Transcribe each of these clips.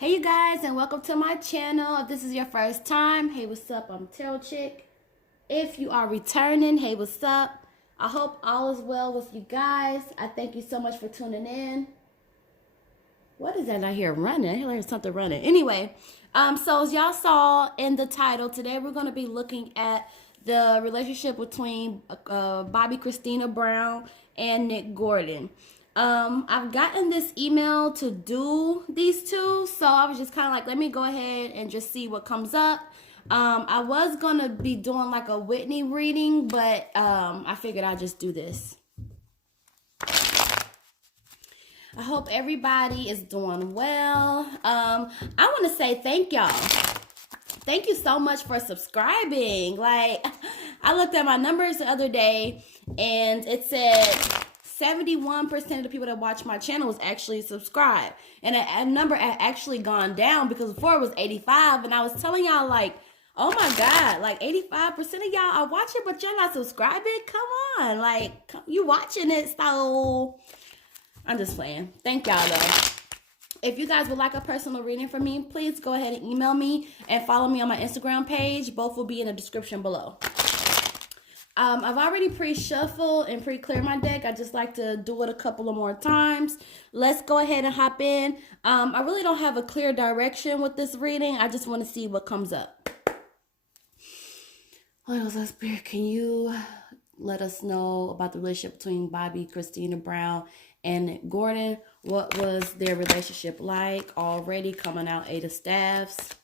Hey you guys, and welcome to my channel. If this is your first time, hey, what's up? I'm Imtarotchick. If you are returning, hey, what's up? I hope all is well with you guys. I thank you so much for tuning in. What is that I hear running? I hear something running. Anyway, so as y'all saw in the title, today we're going to be looking at the relationship between Bobbi Kristina Brown and Nick Gordon. I've gotten this email to do these two, so I was just kind of like, let me go ahead and just see what comes up. I was going to be doing like a Whitney reading, but I figured I'd just do this. I hope everybody is doing well. I want to say thank y'all. Thank you so much for subscribing. Like, I looked at my numbers the other day, and it said 71% of the people that watch my channel was actually subscribed. And a number had actually gone down because before it was 85, and I was telling y'all, like, oh my God, like 85% of y'all are watching, but you're not subscribing? Come on, like, you watching it, so I'm just playing. Thank y'all, though. If you guys would like a personal reading from me, please go ahead and email me and follow me on my Instagram page. Both will be in the description below. I've already pre-shuffled and pre-cleared my deck. I just like to do it a couple of more times. Let's go ahead and hop in. I really don't have a clear direction with this reading. I just want to see what comes up. Holy Spirit, can you let us know about the relationship between Bobbi Kristina Brown and Nick Gordon? What was their relationship like? Already coming out 8 of Staffs.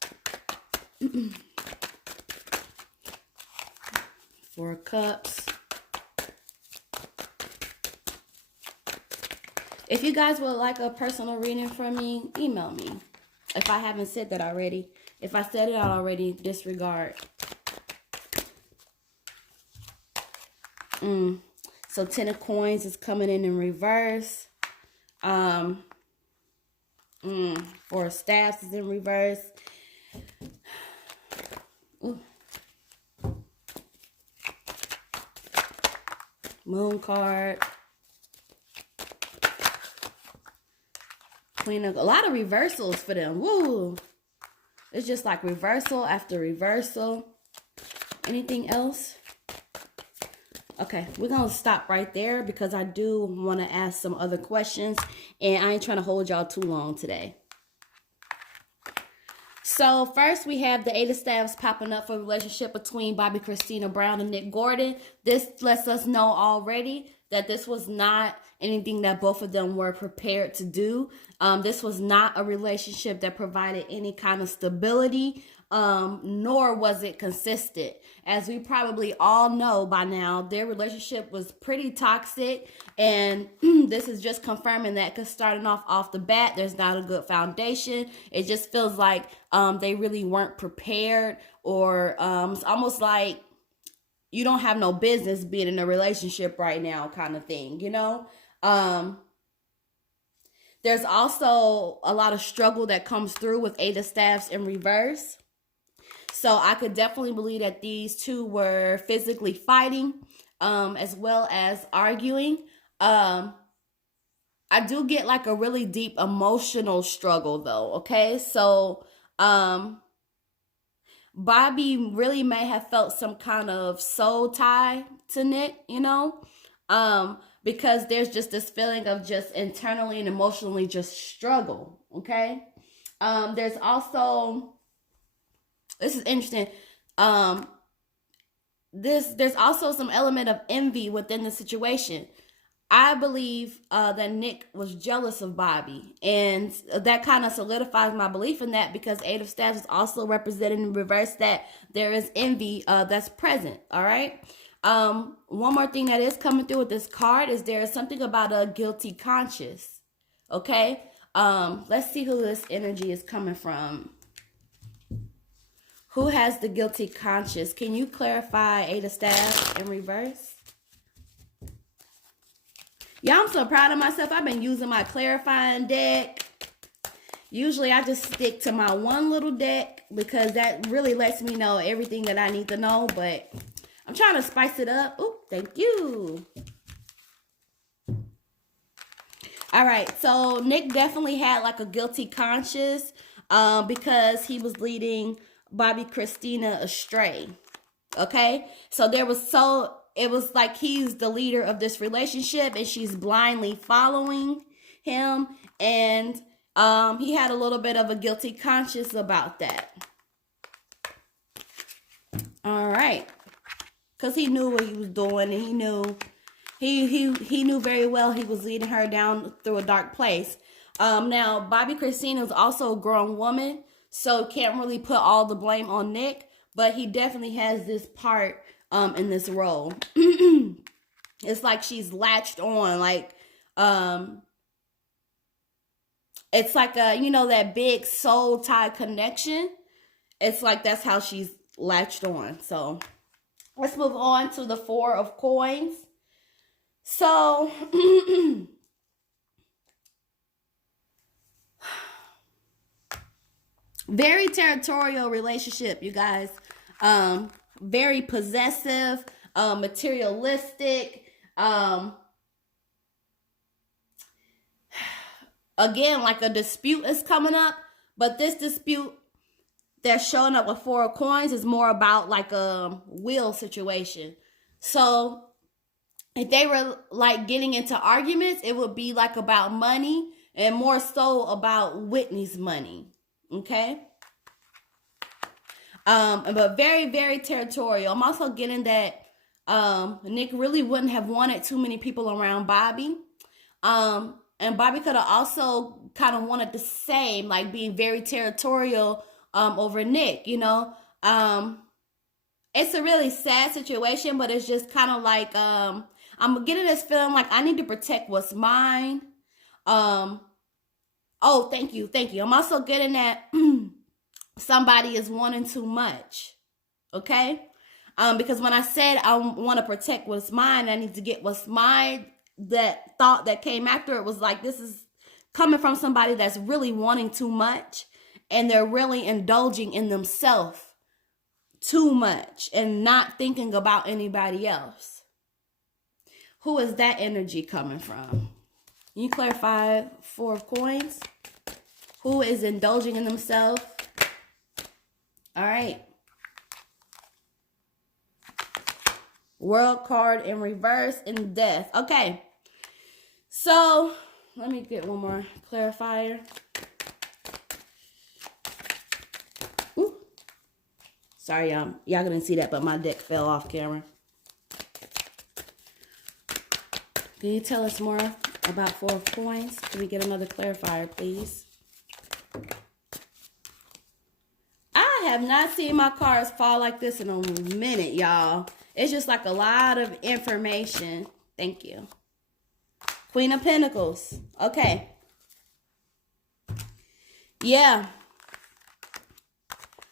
4 of Cups. If you guys would like a personal reading from me, email me. If I haven't said that already. If I said it already, disregard. So 10 of Coins is coming in reverse. 4 of Staffs is in reverse. Ooh. Moon card. Queen of, a lot of reversals for them. Woo! It's just like reversal after reversal. Anything else? Okay, we're going to stop right there because I do want to ask some other questions, and I ain't trying to hold y'all too long today. So first we have the 8 of Staffs popping up for a relationship between Bobbi Kristina Brown and Nick Gordon. This lets us know already that this was not anything that both of them were prepared to do. This was not a relationship that provided any kind of stability, nor was it consistent. As we probably all know by now, their relationship was pretty toxic, and this is just confirming that, because starting off the bat, there's not a good foundation. It just feels like they really weren't prepared, or it's almost like you don't have no business being in a relationship right now kind of thing, you know? There's also a lot of struggle that comes through with 8 of Staffs in reverse. So I could definitely believe that these two were physically fighting, as well as arguing. I do get like a really deep emotional struggle though, okay? So Bobbi really may have felt some kind of soul tie to Nick, you know? Because there's just this feeling of just internally and emotionally just struggle, okay? There's also... This is interesting. There's also some element of envy within the situation. I believe that Nick was jealous of Bobbi, and that kind of solidifies my belief in that, because 8 of Staffs is also represented in reverse, that there is envy that's present. All right. One more thing that is coming through with this card is there is something about a guilty conscience. Okay. Let's see who this energy is coming from. Who has the guilty conscience? Can you clarify 8 of Staffs in reverse? Yeah, I'm so proud of myself. I've been using my clarifying deck. Usually I just stick to my one little deck because that really lets me know everything that I need to know. But I'm trying to spice it up. Oh, thank you. All right, so Nick definitely had like a guilty conscience. because he was leading Bobbi Kristina astray. Okay, so it was like he's the leader of this relationship and she's blindly following him, and he had a little bit of a guilty conscience about that. All right, because he knew what he was doing, and he knew very well he was leading her down through a dark place. Now Bobbi Kristina is also a grown woman, so can't really put all the blame on Nick, but he definitely has this part in this role. It's like she's latched on, like it's like that big soul tie connection. It's like that's how she's latched on. So let's move on to the 4 of coins. So very territorial relationship, you guys. Very possessive, materialistic. Again, like a dispute is coming up, but this dispute that's showing up with 4 of coins is more about like a will situation. So if they were like getting into arguments, it would be like about money, and more so about Whitney's money. Okay. But very, very territorial. I'm also getting that Nick really wouldn't have wanted too many people around Bobbi. And Bobbi could have also kind of wanted the same, like being very territorial over Nick, It's a really sad situation, but it's just kind of like I'm getting this feeling like I need to protect what's mine. Oh, thank you. I'm also getting that somebody is wanting too much. Okay? Because when I said I want to protect what's mine, I need to get what's mine, that thought that came after it was like, this is coming from somebody that's really wanting too much, and they're really indulging in themselves too much and not thinking about anybody else. Who is that energy coming from? Can you clarify 4 of coins? Who is indulging in themselves? All right. World card in reverse and death. Okay. So, let me get one more clarifier. Ooh. Sorry, y'all couldn't see that, but my deck fell off camera. Can you tell us more about 4 of coins? Can we get another clarifier, please? I have not seen my cards fall like this in a minute, y'all. It's just like a lot of information. Thank you. Queen of Pentacles. Okay. Yeah.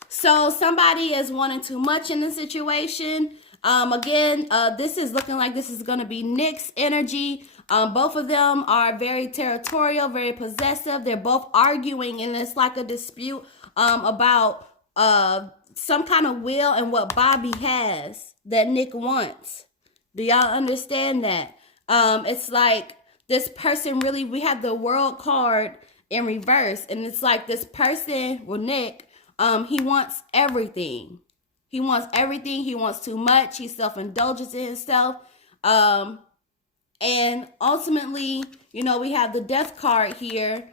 So somebody is wanting too much in the situation. Again, this is looking like this is going to be Nick's energy. Both of them are very territorial, very possessive. They're both arguing, and it's like a dispute about some kind of will and what Bobbi has that Nick wants. Do y'all understand that? It's like this person really, we have the world card in reverse, and it's like this person, well, Nick, he wants everything. He wants everything. He wants too much. He self-indulges in himself. And ultimately, we have the death card here,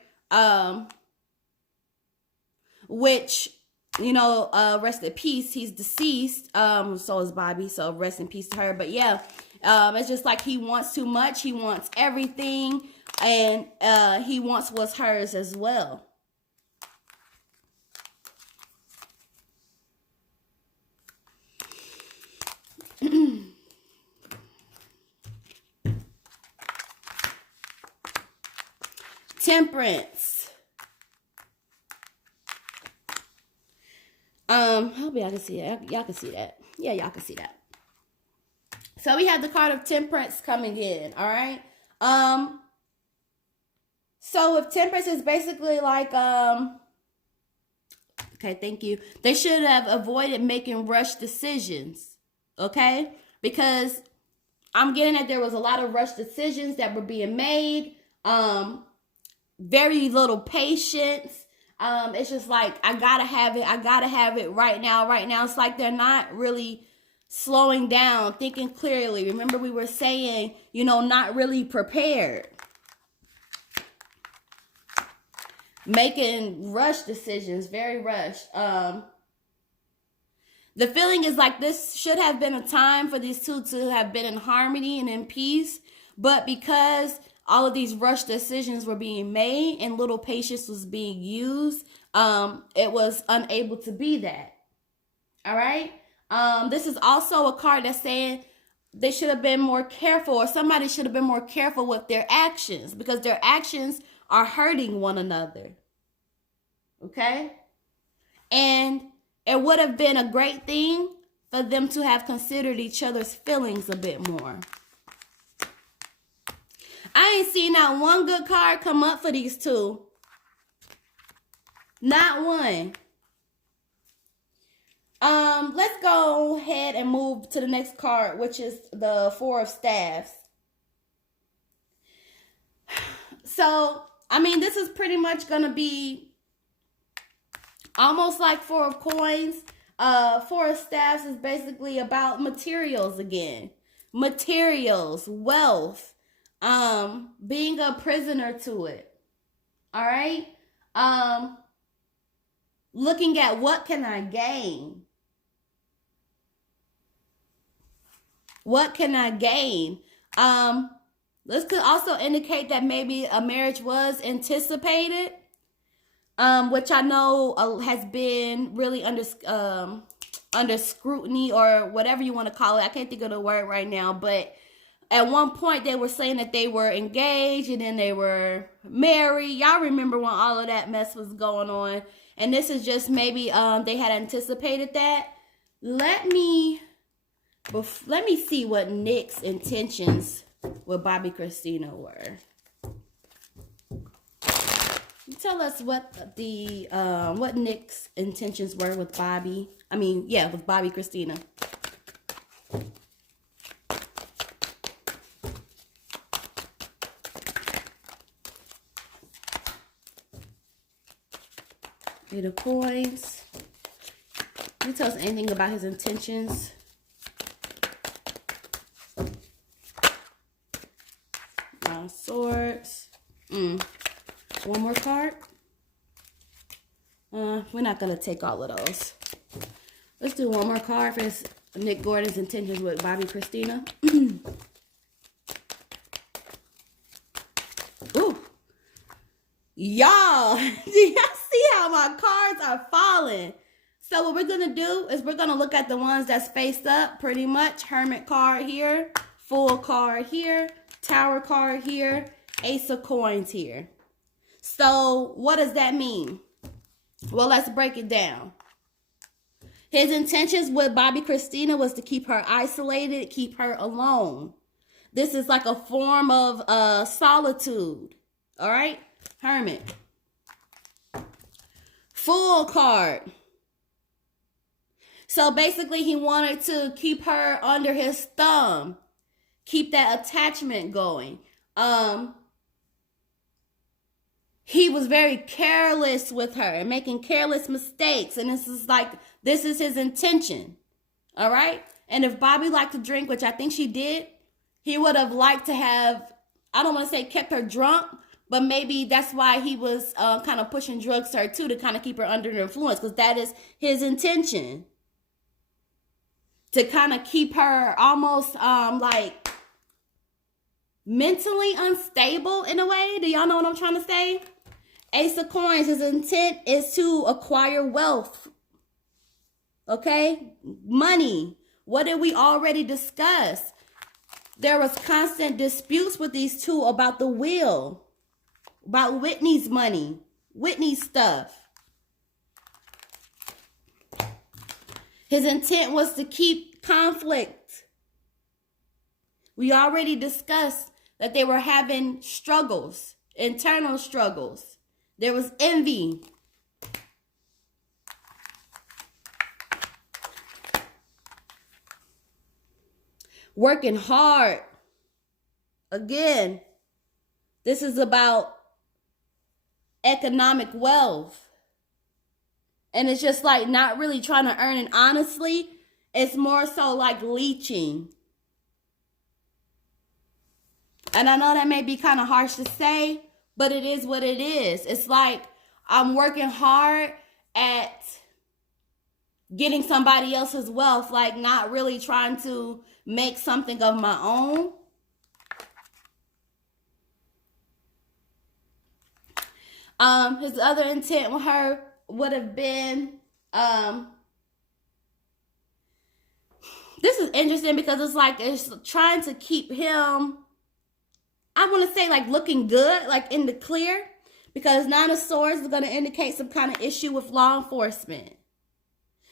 which, rest in peace. He's deceased. So is Bobbi. So rest in peace to her. But yeah, it's just like he wants too much. He wants everything. And he wants what's hers as well. Temperance. Hope y'all can see that. Y'all can see that. Yeah, y'all can see that. So we have the card of Temperance coming in. All right. So if Temperance is basically like, okay, thank you. They should have avoided making rush decisions. Okay, because I'm getting that there was a lot of rush decisions that were being made. Very little patience. It's just like, I gotta have it. I gotta have it right now, right now. It's like they're not really slowing down, thinking clearly. Remember we were saying, you know, not really prepared. Making rush decisions, very rushed. The feeling is like this should have been a time for these two to have been in harmony and in peace. But because all of these rush decisions were being made and little patience was being used, it was unable to be that. All right. This is also a card that's saying they should have been more careful, or somebody should have been more careful with their actions, because their actions are hurting one another. Okay? And it would have been a great thing for them to have considered each other's feelings a bit more. I ain't seen not one good card come up for these two. Not one. Let's go ahead and move to the next card, which is the Four of Staffs. So, I mean, this is pretty much going to be almost like Four of Coins. Four of Staffs is basically about materials again. Materials, wealth, being a prisoner to it. All right? Looking at what can I gain? What can I gain? This could also indicate that maybe a marriage was anticipated, which I know has been really under scrutiny, or whatever you want to call it. I can't think of the word right now, but at one point they were saying that they were engaged and then they were married. Y'all remember when all of that mess was going on? And this is just maybe they had anticipated that. Let me see what Nick's intentions with Bobbi Kristina were. Tell us what the what Nick's intentions were with Bobbi. With Bobbi Kristina. Eight of Coins. Can you tell us anything about his intentions? Nine of Swords. One more card. We're not going to take all of those. Let's do one more card for this Nick Gordon's intentions with Bobbi Kristina. Ooh. Y'all, do y'all see how my cards are falling? So what we're going to do is we're going to look at the ones that's faced up pretty much. Hermit card here, Fool card here, Tower card here, Ace of Coins here. So what does that mean? Well, let's break it down. His intentions with Bobbi Kristina was to keep her isolated, keep her alone. This is like a form of solitude. All right? Hermit. Fool card. So basically he wanted to keep her under his thumb. Keep that attachment going. He was very careless with her and making careless mistakes. And this is his intention. All right? And if Bobbi liked to drink, which I think she did, he would have liked to have, I don't want to say kept her drunk, but maybe that's why he was kind of pushing drugs to her too, to kind of keep her under the influence, because that is his intention. To kind of keep her almost like mentally unstable in a way. Do y'all know what I'm trying to say? Ace of Coins, his intent is to acquire wealth. Okay? Money. What did we already discuss? There was constant disputes with these two about the will. About Whitney's money. Whitney's stuff. His intent was to keep conflict. We already discussed that they were having struggles. Internal struggles. There was envy. Working hard. Again, this is about economic wealth. And it's just like not really trying to earn it honestly. It's more so like leeching. And I know that may be kind of harsh to say, but it is what it is. It's like I'm working hard at getting somebody else's wealth, like not really trying to make something of my own. His other intent with her would have been, this is interesting because it's like it's trying to keep him, I want to say like looking good, like in the clear, because Nine of Swords is going to indicate some kind of issue with law enforcement.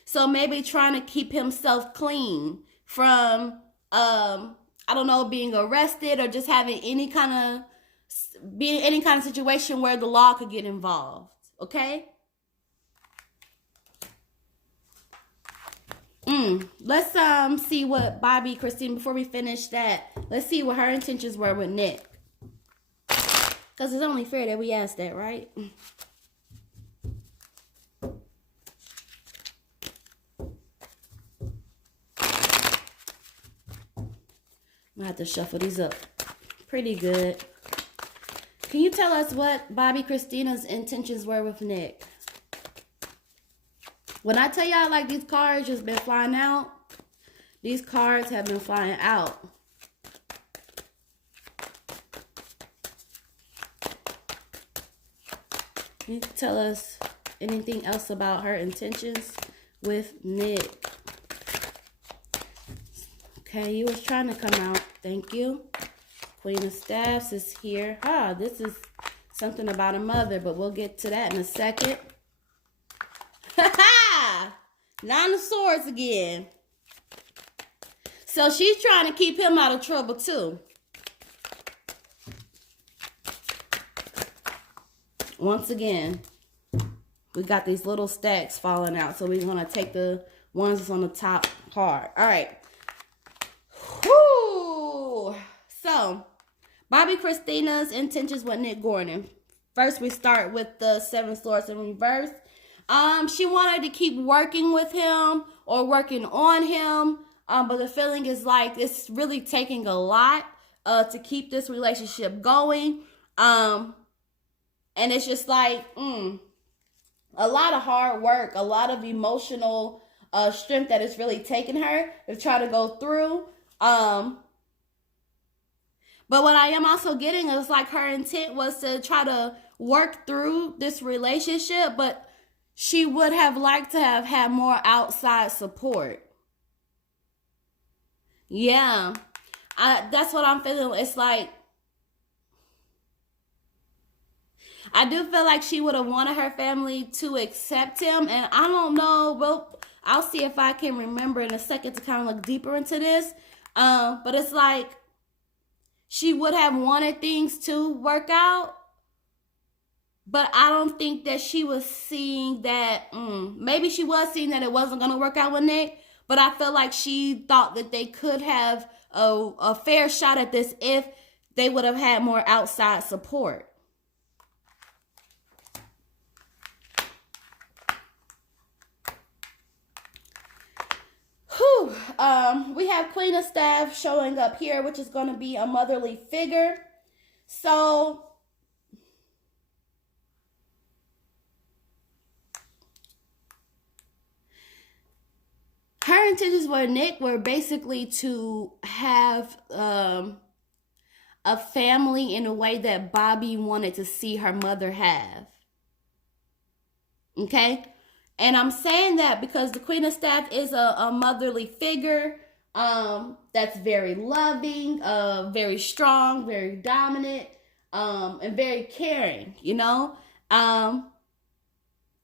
So maybe trying to keep himself clean from, I don't know, being arrested or just having any kind of situation where the law could get involved. Okay? Let's see what Bobbi Kristina, before we finish that, let's see what her intentions were with Nick. Because it's only fair that we ask that, right? I have to shuffle these up pretty good. Can you tell us what Bobbi Kristina's intentions were with Nick? When I tell y'all like these cards just been flying out, these cards have been flying out. Can you tell us anything else about her intentions with Nick? Okay, you was trying to come out. Thank you. Queen of Staffs is here. This is something about a mother, but we'll get to that in a second. Nine of Swords again. So she's trying to keep him out of trouble too. Once again, we got these little stacks falling out. So we want to take the ones that's on the top card. All right. Whoo! So, Bobbi Kristina's intentions with Nick Gordon. First, we start with the Seven Swords in reverse. She wanted to keep working with him or working on him. But the feeling is like it's really taking a lot to keep this relationship going. And it's just like a lot of hard work, a lot of emotional strength that it's really taken her to try to go through. But what I am also getting is like her intent was to try to work through this relationship, but she would have liked to have had more outside support. Yeah, that's what I'm feeling. It's like, I do feel like she would have wanted her family to accept him. And I don't know, well, I'll see if I can remember in a second to kind of look deeper into this. But it's like, she would have wanted things to work out. But I don't think that she was seeing that, maybe she was seeing that it wasn't going to work out with Nick. But I feel like she thought that they could have a fair shot at this if they would have had more outside support. Whew. We have Queen of Staff showing up here, which is going to be a motherly figure. So her intentions with Nick were basically to have a family in a way that Bobbi wanted to see her mother have. Okay? And I'm saying that because the Queen of Staff is a motherly figure that's very loving, very strong, very dominant, and very caring, you know? And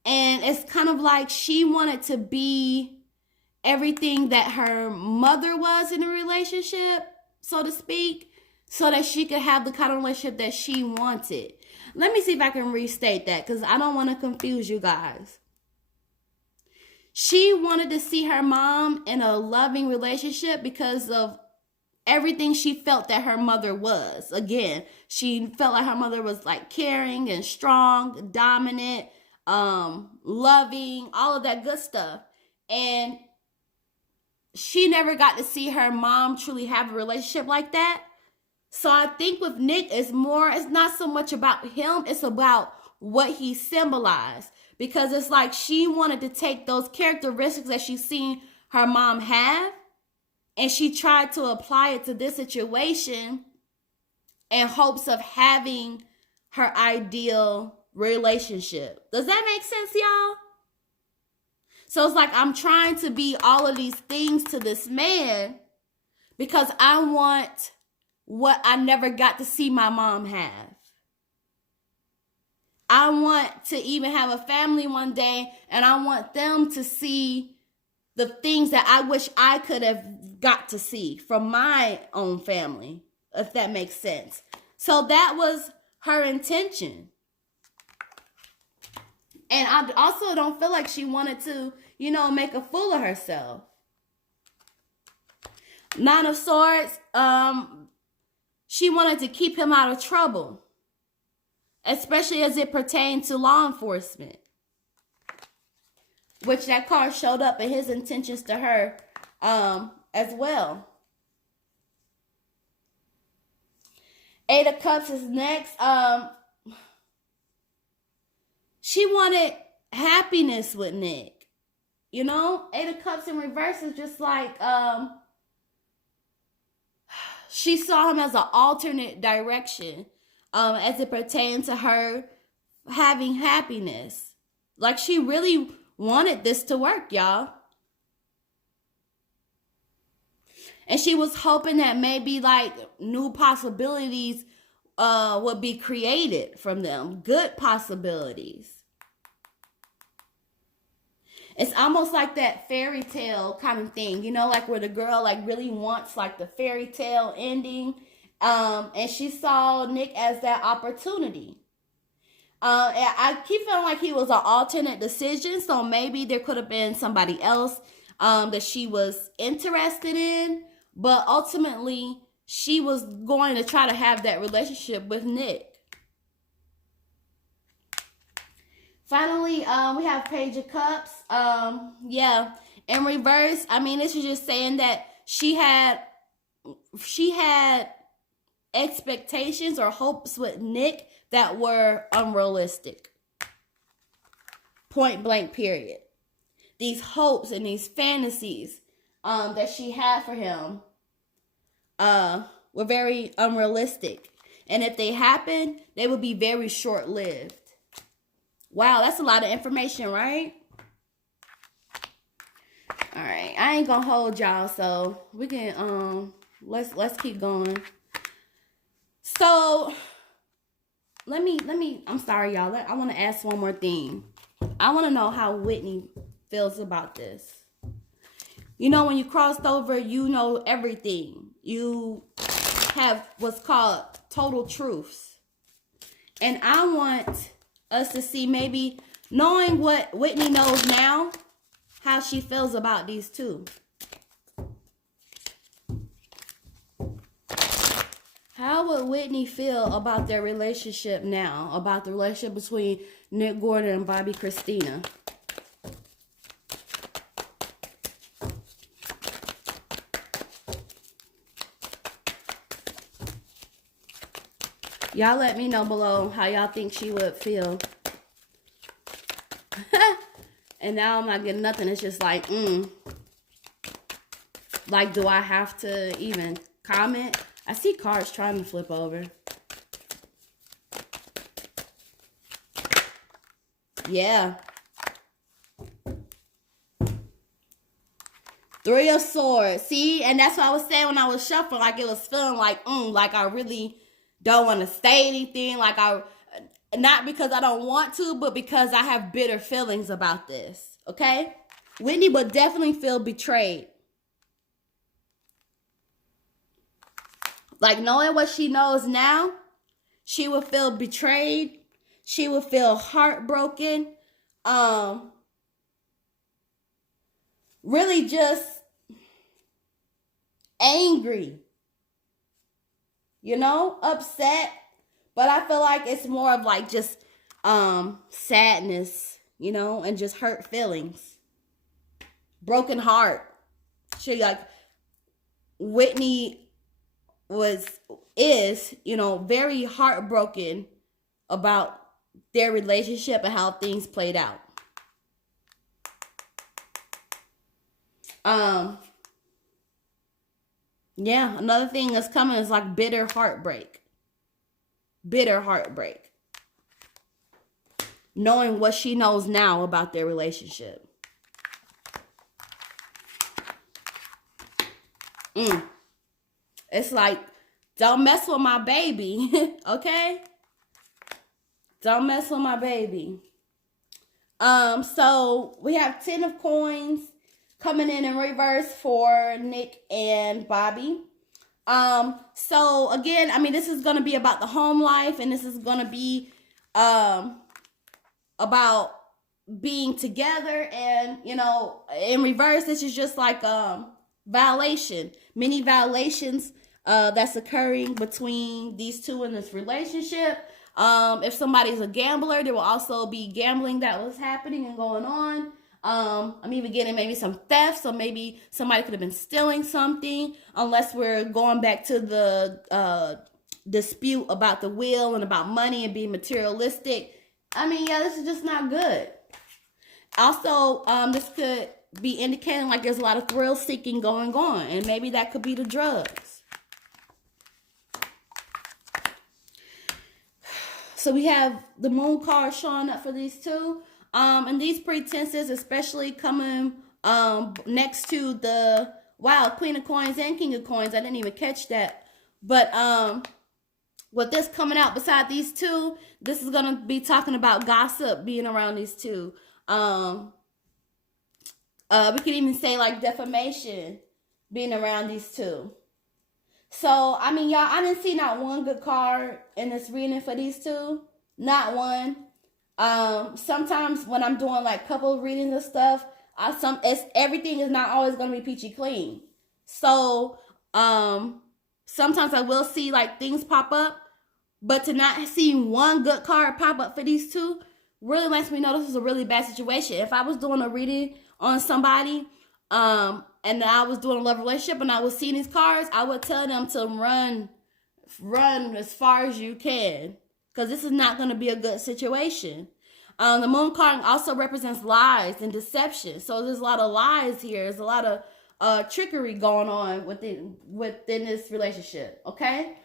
it's kind of like she wanted to be everything that her mother was in a relationship, so to speak, so that she could have the kind of relationship that she wanted. Let me see if I can restate that, because I don't want to confuse you guys. She wanted to see her mom in a loving relationship because of everything she felt that her mother was. Again, she felt like her mother was like caring and strong, dominant, loving, all of that good stuff. And she never got to see her mom truly have a relationship like that. So I think with Nick, it's not so much about him, it's about what he symbolized. Because it's like she wanted to take those characteristics that she's seen her mom have, and she tried to apply it to this situation in hopes of having her ideal relationship. Does that make sense, y'all? So it's like I'm trying to be all of these things to this man because I want what I never got to see my mom have. I want to even have a family one day, and I want them to see the things that I wish I could have got to see from my own family, if that makes sense. So that was her intention. And I also don't feel like she wanted to, make a fool of herself. Nine of Swords, she wanted to keep him out of trouble, especially as it pertained to law enforcement, which that card showed up in his intentions to her as well. Eight of Cups is next. She wanted happiness with Nick. Eight of Cups in reverse is just like she saw him as an alternate direction as it pertained to her having happiness. Like she really wanted this to work, y'all. And she was hoping that maybe like new possibilities would be created from them. Good possibilities. It's almost like that fairy tale kind of thing, like where the girl like really wants like the fairy tale ending. And she saw Nick as that opportunity. I keep feeling like he was an alternate decision. So maybe there could have been somebody else that she was interested in. But ultimately, she was going to try to have that relationship with Nick. Finally, we have Page of Cups. In reverse, this is just saying that she had expectations or hopes with Nick that were unrealistic. Point blank, period. These hopes and these fantasies that she had for him were very unrealistic. And if they happened, they would be very short-lived. Wow, that's a lot of information, right? All right, I ain't gonna hold y'all, so we can let's keep going. So let me I'm sorry, y'all. I want to ask one more thing. I want to know how Whitney feels about this. When you crossed over, you know everything. You have what's called total truths. And I want us to see, maybe knowing what Whitney knows now, how she feels about these two. How would Whitney feel about their relationship now? About the relationship between Nick Gordon and Bobbi Kristina? Y'all let me know below how y'all think she would feel. And now I'm not getting nothing. It's just like, Like, do I have to even comment? I see cards trying to flip over. Yeah. Three of Swords. See? And that's what I was saying when I was shuffling. Like, it was feeling like I really don't want to say anything. Like, not because I don't want to, but because I have bitter feelings about this. Okay? Whitney would definitely feel betrayed. Like, knowing what she knows now, she would feel betrayed. She would feel heartbroken. Really just angry. Upset. But I feel like it's more of like just sadness, you know, and just hurt feelings, broken heart. She like Whitney is, you know, very heartbroken about their relationship and how things played out. Yeah, another thing that's coming is like bitter heartbreak. Bitter heartbreak. Knowing what she knows now about their relationship. It's like, don't mess with my baby, okay? Don't mess with my baby. So we have 10 of coins coming in reverse for Nick and Bobbi. So again, I mean, this is going to be about the home life, and this is going to be about being together. And, you know, in reverse, this is just like violation. Many violations that's occurring between these two in this relationship. If somebody's a gambler, there will also be gambling that was happening and going on. I'm even getting maybe some theft, so maybe somebody could have been stealing something, unless we're going back to the dispute about the will and about money and being materialistic. I mean, yeah, this is just not good. Also, this could be indicating like there's a lot of thrill seeking going on, and maybe that could be the drugs. So we have the moon card showing up for these two. And these pretenses, especially coming next to the, wow, Queen of Coins and King of Coins. I didn't even catch that. But with this coming out beside these two, this is going to be talking about gossip being around these two. We could even say like defamation being around these two. So, I mean, y'all, I didn't see not one good card in this reading for these two. Not one. Sometimes when I'm doing like couple readings and stuff, everything is not always going to be peachy clean. So, sometimes I will see like things pop up, but to not see one good card pop up for these two really lets me know this is a really bad situation. If I was doing a reading on somebody, and I was doing a love relationship and I was seeing these cards, I would tell them to run as far as you can, because this is not going to be a good situation. The moon card also represents lies and deception. So there's a lot of lies here. There's a lot of trickery going on within this relationship. Okay.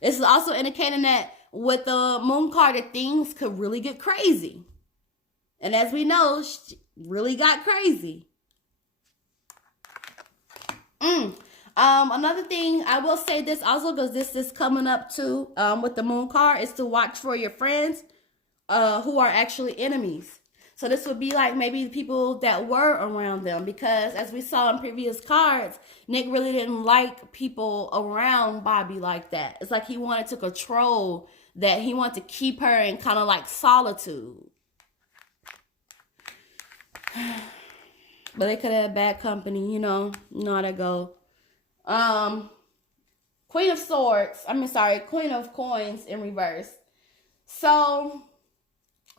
This is also indicating that with the moon card, that things could really get crazy. And as we know, she really got crazy. Another thing, I will say this also, because this is coming up too, with the moon card, is to watch for your friends who are actually enemies. So this would be like maybe the people that were around them, because as we saw in previous cards, Nick really didn't like people around Bobbi like that. It's like he wanted to control that. He wanted to keep her in kind of like solitude. But they could have bad company, you know how that go. Queen of Coins in reverse. So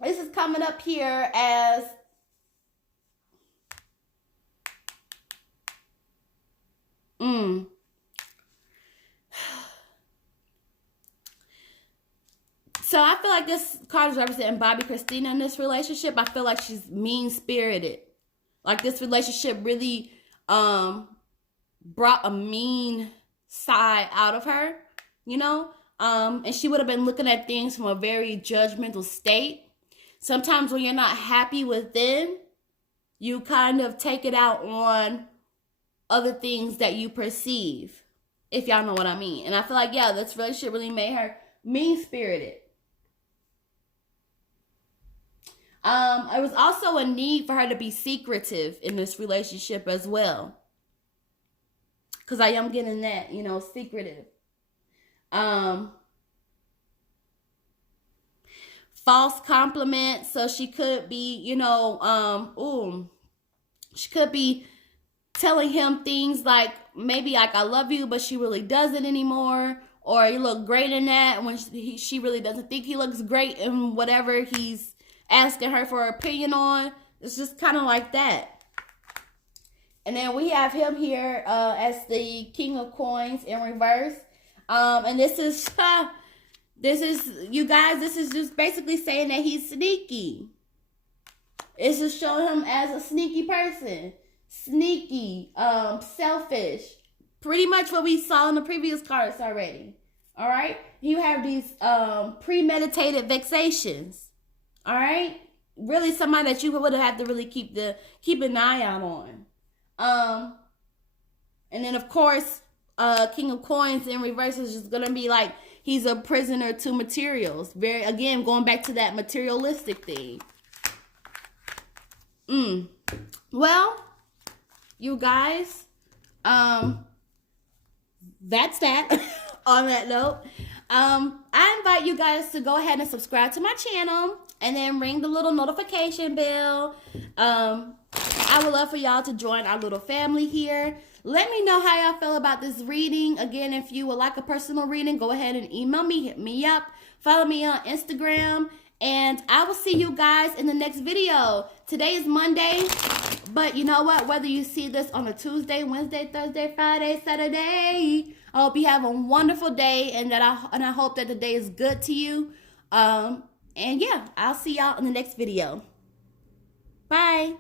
this is coming up here as So I feel like this card is representing Bobbi Kristina in this relationship. I feel like she's mean-spirited. Like this relationship really brought a mean side out of her, you know? And she would have been looking at things from a very judgmental state. Sometimes when you're not happy within, you kind of take it out on other things that you perceive, if y'all know what I mean. And I feel like, yeah, this relationship really made her mean-spirited. It was also a need for her to be secretive in this relationship as well. Because I am getting that, you know, secretive. False compliments. So she could be, you know, she could be telling him things like, maybe like, I love you, but she really doesn't anymore. or you look great in that, when she really doesn't think he looks great in whatever he's asking her for her opinion on. It's just kind of like that. And then we have him here as the King of Coins in reverse. And this is, you guys, this is just basically saying that he's sneaky. It's just showing him as a sneaky person. Sneaky, selfish. Pretty much what we saw in the previous cards already. All right? You have these premeditated vexations. All right? Really somebody that you would have to really keep an eye out on. And then of course, King of Coins in reverse is just gonna be like he's a prisoner to materials. Very, again, going back to that materialistic thing. Well, you guys, that's that. On that note, I invite you guys to go ahead and subscribe to my channel and then ring the little notification bell. I would love for y'all to join our little family here. Let me know how y'all feel about this reading. Again, if you would like a personal reading, go ahead and email me, hit me up, follow me on Instagram, and I will see you guys in the next video. Today is Monday, but you know what? Whether you see this on a Tuesday, Wednesday, Thursday, Friday, Saturday, I hope you have a wonderful day, and I hope that the day is good to you. And yeah, I'll see y'all in the next video. Bye.